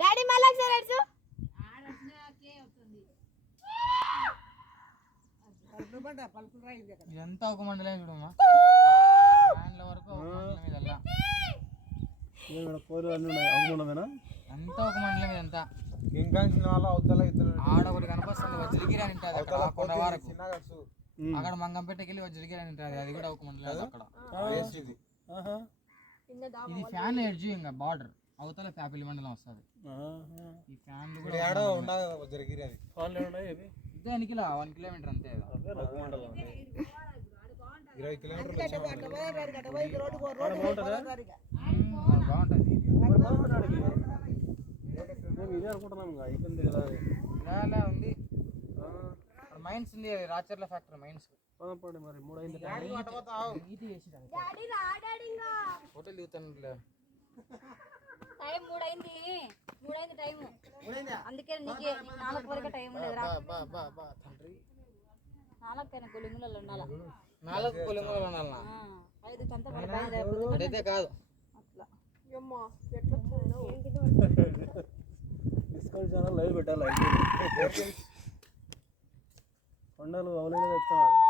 daddy మళ్ళీ ఒకసారి ఎంత ఒక మండలే చూడమ్మా ఫ్యాన్ల వరకు ఒక మండలం మీద అంతా ఒక మండలం మీద అంతా ఆడ ఒకటి కనిపిస్తుంది వజ్రగిరి అని ఉంటుంది అక్కడ కొండ వరకు అక్కడ మంగంపేటకి వెళ్ళి వజ్రగిరి అని ఉంటుంది అది కూడా ఒక మండలం అక్కడ ఇది ఫ్యాన్ ఎడ్జ్ ఇంకా బార్డర్ అవతల ప్యాపిలి మండలం వస్తుంది ఈ ఫ్యాన్లు కూడా ఇదే ఎన్నికిలా 1 కిలోమీటర్ అంతే 20 కిలోమీటర్లు బాగుంటుంది ఉంది మైన్స్ ఉంది రాచర్ల ఫ్యాక్టరీ మైన్స్ మరి 3 హోటల్ దిగుతాను టైం 3 అయింది టైం అందుకే నీకే 4 వరకు టైం ఉండదు రా 4 కొలింగులలో ఉండాలా 4 కొలింగులలో ఉండాలా 5 కంత పడతాయి అదైతే కాదు అట్లా అమ్మా ఎట్లా డిస్కౌంట్ ఛానల్ లైవ్ పెట్టాలి కొండలు అవలేనే చెప్తాను